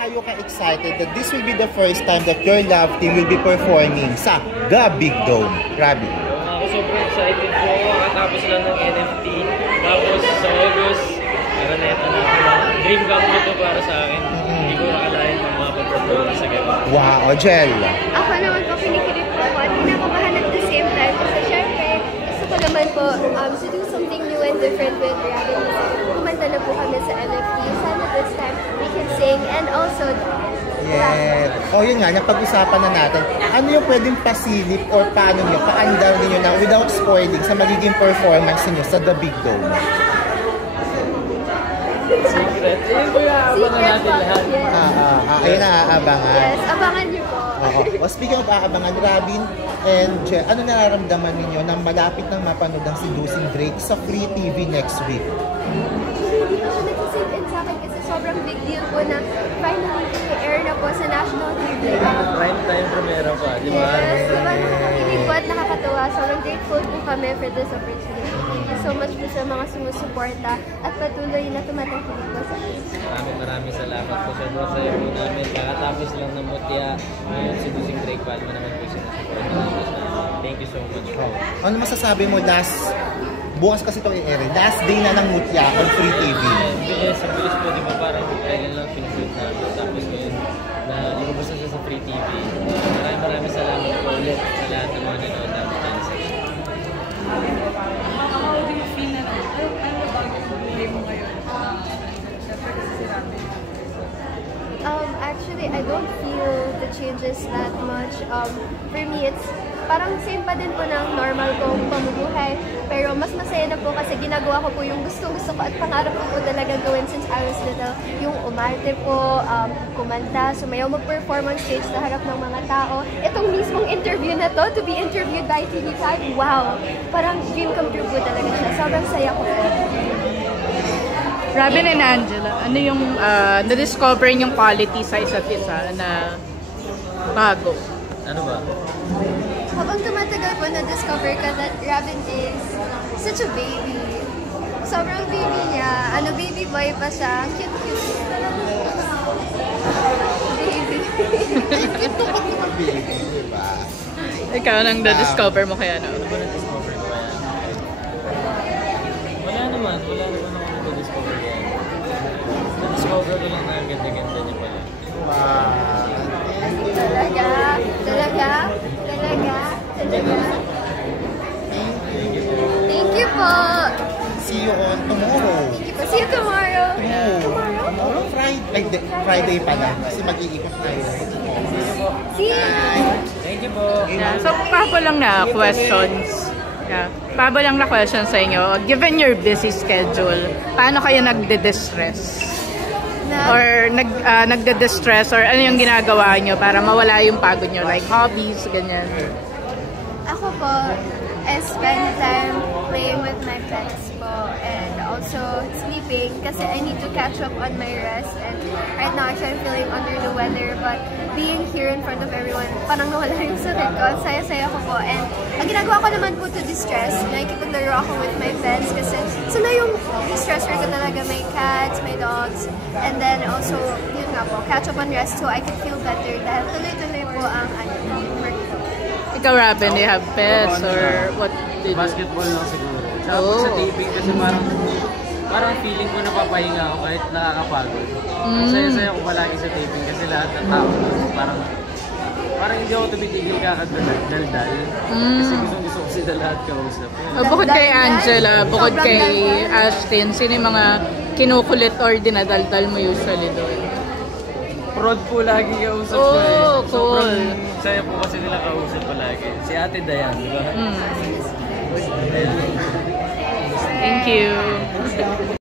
kayo ka-excited that this will be the first time that your love team will be performing sa The Big Dome? Rabi. Ako sobrang excited po. Kakatapos lang ng NFT. Tapos sa August, ito na. Dream come po ito para sa akin. Hindi ko nakalain ng mga pag-perform sa gabi. Wow, Jel. Ako naman po, kinikilig po ako at kinakabahan at the same time. Kasi syempre, gusto ko naman po to do something new and different with Rabin. Kumanta na po kami sa NFT. Sana this time we can sing and also yes. Oh, yun nga, napag-usapan na natin. Ano yung pwedeng pasilip or paano nyo, paandar ninyo na without spoiling sa magiging performance niyo sa The Big Dome? Secret. Ayun po yung aabangan natin lahat. Yes. Ayun na, aabangan. Yes, abangan niyo po. Speaking of aabangan, Rabin and Jel, ano nararamdaman ninyo nang malapit nang mapanood ang Seducing Drake sa Free TV next week? Hindi pa siya nag-sink in sa akin kasi sobrang big deal po na finally i-air na po sa national TV. Prime time premiere pa, di ba? Yes, diba nakakakilig po at nakakatawa. Sobrang grateful po kami for this opportunity. Thank you so much po sa mga sumusuporta at patuloy na tumatangkilig po sa akin. Maraming salamat po. Sobrang sayo po namin. Kakatapos lang ng Mutya. Ngayon, Seducing Drake Palma naman po sinusuporta namin. Thank you so much po. Ano masasabi mo bukas kasi itong i-air, last day na ng Mutya on Free TV? Bilis po, di ba? Parang kailan lang pinushoot namin. Tapos ngayon, na lumabas na siya sa Free TV. Maraming salamat po ulit sa lahat ng mga nanonood namin dyan sa show. How do you feel na ano ba ang mo ngayon? Siyempre kasi si Rabi. Actually, I don't feel the changes that much. For me, it's parang same pa din po ng normal kong pamumuhay. Pero mas masaya na po kasi ginagawa ko po yung gustong-gusto ko at pangarap ko po talaga gawin since I was little. Yung umarte po, kumanta, sumayaw, mag-perform on stage sa harap ng mga tao. Itong mismong interview na to be interviewed by TV5, wow! Parang dream come true po talaga siya. Sobrang saya ko po. Rabin and Angela, ano yung na-discover yung quality sa isa't isa na bago? Ano ba? Habang tumatagal po, na-discover ka that Rabin is such a baby. Sobrang baby niya. Baby boy pa siya. Cute-cute niya. Baby. Baby, diba? Ikaw nang na-discover mo kaya no? Ano ba na-discover ko yan? Wala naman ako na-discover yan. Na-discover ko lang na ang ganda-ganda niya pala. Wow. Talaga. Thank you po. See you on tomorrow. Thank you po. See you tomorrow. Tomorrow? Friday pa lang. Kasi mag-iikot tayo. See you. Thank you po. Yeah, so pabalang na questions. Pabalang na questions sa inyo. Given your busy schedule, paano kayo nagde-distress? Or nagde-distress or ano yung ginagawa nyo para mawala yung pagod nyo? Like hobbies, ganyan. Ako po, I spend time playing with my pets po and also sleeping kasi I need to catch up on my rest and right now I'm feeling under the weather but being here in front of everyone, parang nawala yung sakit ko. Saya-saya ko po and ang ginagawa ko naman po to distress, nakikipaglaro ako with my pets kasi sila yung distressor ko talaga, my cats, my dogs and then also, yun nga po, catch up on rest so I can feel better dahil tuloy-tuloy po ang work ko. Ikaw, Rabin, do you have pets or what do you do? Basketball lang siguro. Tsaka sa taping kasi parang feeling ko napapahinga ako kahit nakakapagod. Saya-saya ko palagi sa taping kasi lahat ng tao parang hindi ako tumitigil kakagdaldal. Kasi gusto ko sila lahat kausap. Bukod kay Angela, bukod kay Ashton, sino yung mga kinukulit or dinadaldal mo usually doon? Prod po lagi kausap ko eh. Cool. Sobrang saya po kasi nila kausap palagi. Si Ate Dayan, di ba? Thank you.